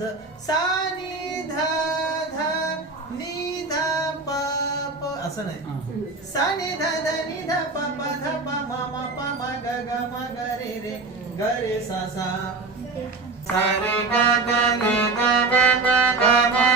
ध सा नि ध ध नि ध प प असं नाही सा नि ध ध नि ध प प ध प म म प म ग ग म ग रे ग रे सा सा सा रे ग ग नि ग ग ग ग